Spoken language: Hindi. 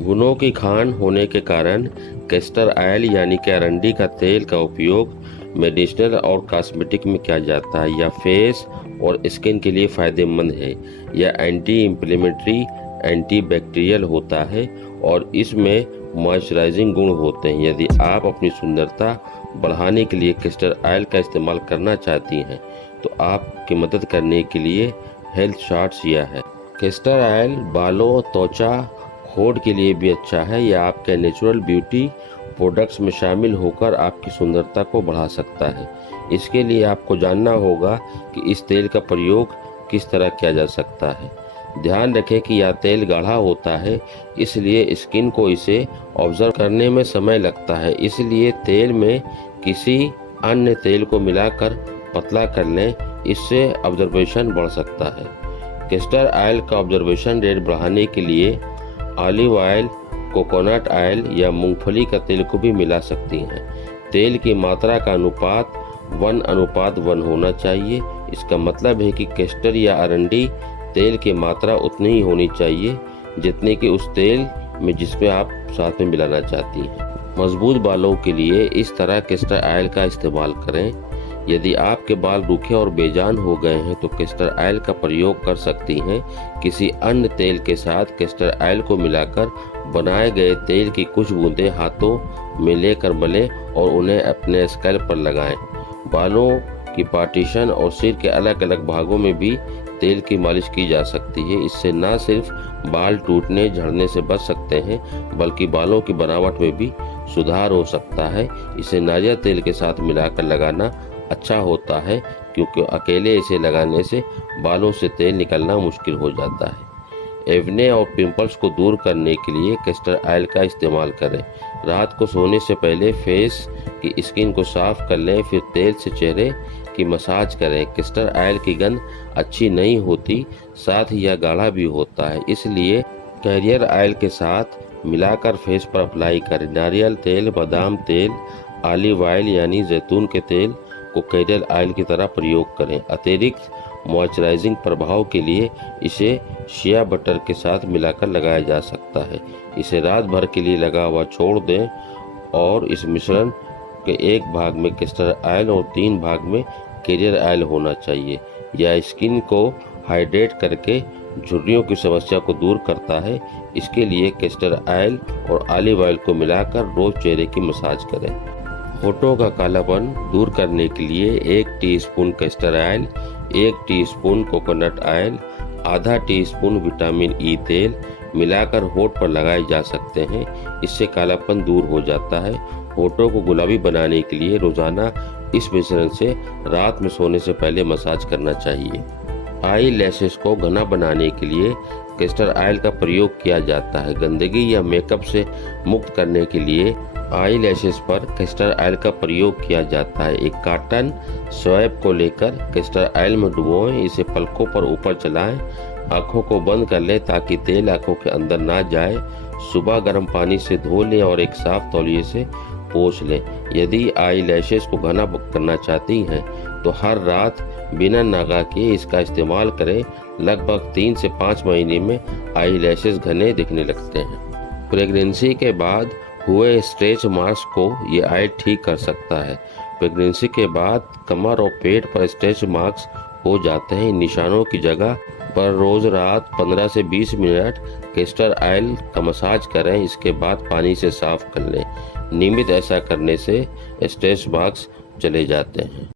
गुणों की खान होने के कारण कैस्टर ऑयल यानी कि अरंडी का तेल का उपयोग मेडिसिनल और कॉस्मेटिक में किया जाता है। यह फेस और स्किन के लिए फायदेमंद है। यह एंटी इंफ्लेमेटरी, एंटी बैक्टीरियल होता है और इसमें मॉइस्चराइजिंग गुण होते हैं। यदि आप अपनी सुंदरता बढ़ाने के लिए कैस्टर ऑयल का इस्तेमाल करना चाहती हैं तो आपकी मदद करने के लिए हेल्थ शॉर्ट्स यह है। कैस्टर ऑयल बालों, त्वचा, होठ के लिए भी अच्छा है। यह आपके नेचुरल ब्यूटी प्रोडक्ट्स में शामिल होकर आपकी सुंदरता को बढ़ा सकता है। इसके लिए आपको जानना होगा कि इस तेल का प्रयोग किस तरह किया जा सकता है। ध्यान रखें कि यह तेल गाढ़ा होता है, इसलिए स्किन को इसे ऑब्जर्व करने में समय लगता है। इसलिए तेल में किसी अन्य तेल को मिलाकर पतला कर लें, इससे ऑब्जर्वेशन बढ़ सकता है। कैस्टर ऑयल का ऑब्जर्वेशन रेट बढ़ाने के लिए ऑलिव ऑयल, कोकोनट ऑयल या मूंगफली का तेल को भी मिला सकती हैं। तेल की मात्रा का अनुपात 1:1 होना चाहिए। इसका मतलब है कि कैस्टर या अरंडी तेल की मात्रा उतनी ही होनी चाहिए जितनी कि उस तेल में जिसमें आप साथ में मिलाना चाहती हैं। मजबूत बालों के लिए इस तरह कैस्टर ऑयल का इस्तेमाल करें। यदि आपके बाल रूखे और बेजान हो गए हैं तो कैस्टर ऑयल का प्रयोग कर सकती हैं। किसी अन्य तेल के साथ कैस्टर ऑयल को मिलाकर बनाए गए तेल की कुछ बूंदें हाथों में लेकर मलें और उन्हें अपने स्कैल्प पर लगाएं। बालों की पार्टीशन और सिर के अलग अलग भागों में भी तेल की मालिश की जा सकती है। इससे न सिर्फ बाल टूटने झड़ने से बच सकते हैं बल्कि बालों की बनावट में भी सुधार हो सकता है। इसे नारियल तेल के साथ मिलाकर लगाना अच्छा होता है क्योंकि अकेले इसे लगाने से बालों से तेल निकलना मुश्किल हो जाता है। एक्ने और पिंपल्स को दूर करने के लिए कैस्टर ऑयल का इस्तेमाल करें। रात को सोने से पहले फेस की स्किन को साफ कर लें, फिर तेल से चेहरे की मसाज करें। कैस्टर ऑयल की गंध अच्छी नहीं होती, साथ ही यह गाढ़ा भी होता है, इसलिए कैरियर ऑयल के साथ मिलाकर फेस पर अप्लाई करें। नारियल तेल, बादाम तेल, ऑलिव ऑयल यानी जैतून के तेल को कैरियर ऑयल की तरह प्रयोग करें। अतिरिक्त मॉइस्चराइजिंग प्रभाव के लिए इसे शिया बटर के साथ मिलाकर लगाया जा सकता है। इसे रात भर के लिए लगा हुआ छोड़ दें और इस मिश्रण के एक भाग में कैस्टर ऑयल और 3 भाग में कैरियर ऑयल होना चाहिए। यह स्किन को हाइड्रेट करके झुर्रियों की समस्या को दूर करता है। इसके लिए कैस्टर ऑयल और ऑलिव ऑयल को मिलाकर रोज चेहरे की मसाज करें। होठों का कालापन दूर करने के लिए 1 teaspoon castor oil, 1 teaspoon coconut oil, आधा टीस्पून विटामिन ई तेल मिलाकर होठ पर लगाए जा सकते हैं। इससे कालापन दूर हो जाता है। होठों को गुलाबी बनाने के लिए रोजाना इस मिश्रण से रात में सोने से पहले मसाज करना चाहिए। आई लैशेस को घना बनाने के लिए कैस्टर ऑयल का प्रयोग किया जाता है। गंदगी या मेकअप से मुक्त करने के लिए आई लैशेस पर कैस्टर ऑयल का प्रयोग किया जाता है। एक कॉटन स्वैप को लेकर कैस्टर ऑयल में डुबोएं, इसे पलकों पर ऊपर चलाएं, आंखों को बंद कर लें ताकि तेल आंखों के अंदर ना जाए। सुबह गर्म पानी से धो लें और एक साफ तौलिए से पोंछ लें। यदि आई लैशेस को घना करना चाहती हैं तो हर रात बिना नागा के इसका इस्तेमाल करें। लगभग 3 से 5 महीने में आई लैशेस घने दिखने लगते हैं। प्रेगनेंसी के बाद हुए स्ट्रेच मार्क्स को ये ऑयल ठीक कर सकता है। प्रेगनेंसी के बाद कमर और पेट पर स्ट्रेच मार्क्स हो जाते हैं। निशानों की जगह पर रोज रात 15 से 20 मिनट कैस्टर ऑयल का मसाज करें। इसके बाद पानी से साफ कर लें। नियमित ऐसा करने से स्ट्रेच मार्क्स चले जाते हैं।